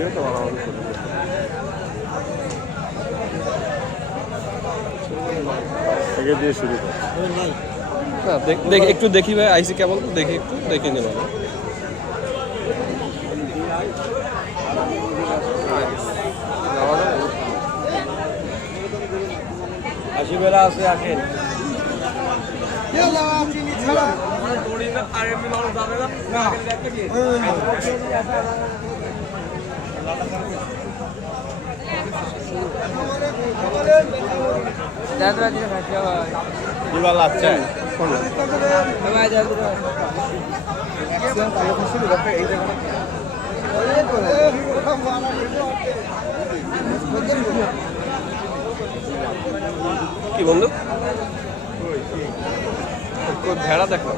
Video তো ভালো হবে থেকে দিয়ে শুরু কর না দেখি একটু দেখি ভাই আইসি কেবল তো দেখি একটু দেখে নেব আশি বেলা আছে আসেন লাগছে কি বন্ধু ভেড়া দেখো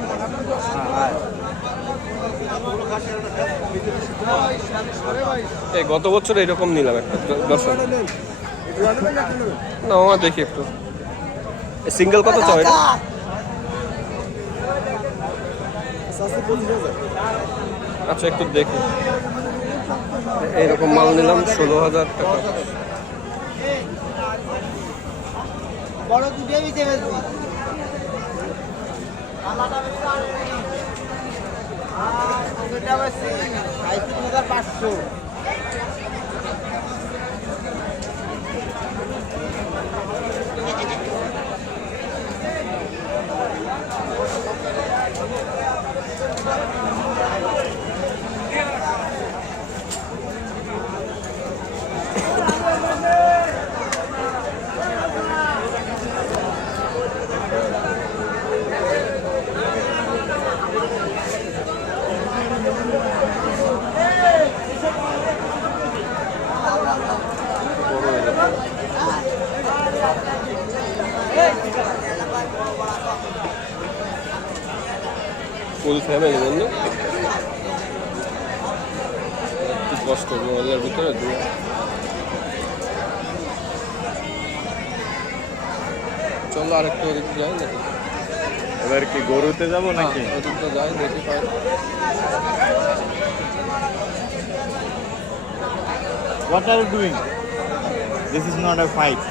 এই গত বছর এরকম নিলাম একটা দর্শক না দেখি একটু সিঙ্গেল কত চাও এটা আচ্ছা একটু দেখি এইরকম মাল নিলাম 16,000 টাকা বড় দুটো বিচে বেচবি দুটা বেচছি 35,500 ফুল ফ্যামিলি বন্ধু একটু কষ্ট মোবাইলের ভিতরে চলো আরেকটু ওদিক যাই নাকি এবার কি গরুতে যাবো নাকি ওদিক তো যাই দেখি পাই What are you doing? This is not a fight.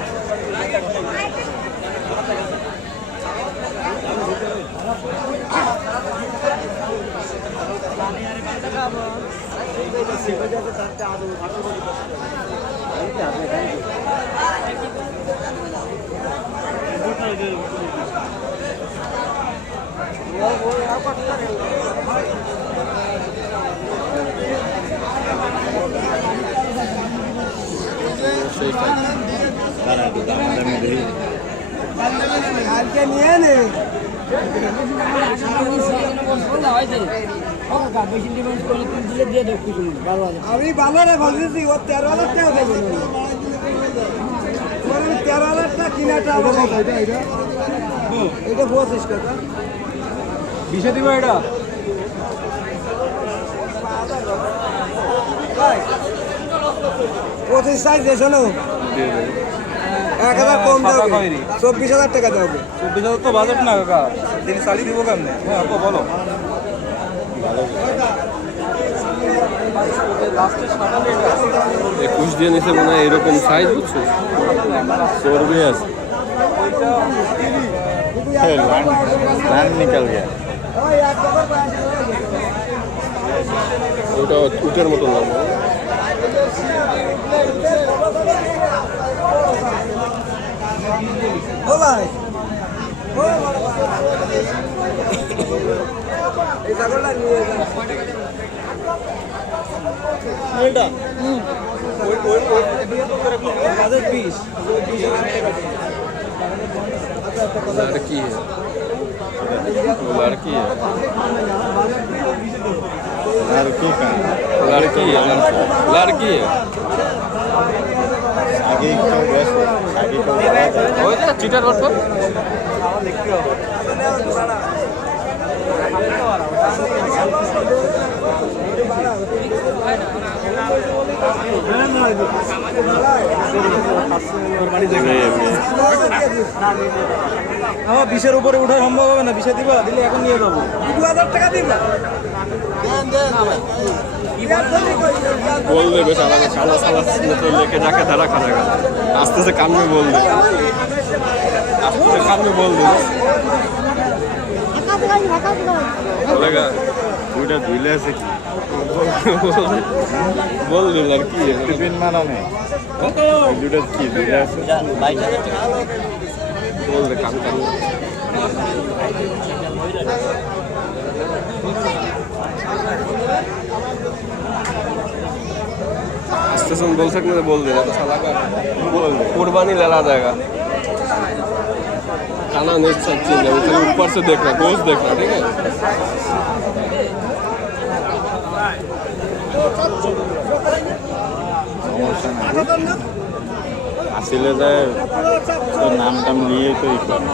আমি ভালো রে ভাবছি ও 13,000 টাকা দেবো 13,000 টাকা কিনাটা এটা 25 টাকা বিশে দিবা এটা পঁচিশ সাইজ শোনো 1,000 কম দাও 24,000 টাকা দাও 24,000 তো বাজেট না কাকা দিন চালি দিব কেমনে হ্যাঁ তো বলো 21 দিয়ে নিচে মনে হয় এরকম সাইজ বুঝছো चोरबी আছে लान निकल गया ওটা উটের মতো নাম ও ভাই এই ছাগলটা নিয়ে যান এটা ওই বাজেট 20 लड़की है लड़की है लड़की का लड़की है लड़की है आगे तो बस आगे तो ওই যে চিটার বাট देखते हो আমার 20-এর উপরে ওঠা সম্ভব হবে না 20-এ দিবা দিলে এখন নিয়ে যাবো 2,000 টাকা দিবা দেন बोल दे बेचारा को काला साला तो लेके जाके धरा खा जाएगा आस्ते से कान में बोल दे आस्ते से कान में बोल दे बोलेगा দুইটা ধুইলে আছে কি बोल दे लड़की है টিফিন মানা নেই দুইটা কি ধুইলে আছে बोल दे कान कान आस्ते से बोल सकते तो बोल दे तो साला का कुर्बानी लड़ा जाएगा खाना नहीं सब चीज है उसे ऊपर से देखना गोश्त देखना ठीक है সমস্যা নাই আসলে যায় তো নাম টাম নিয়ে তো ই করে।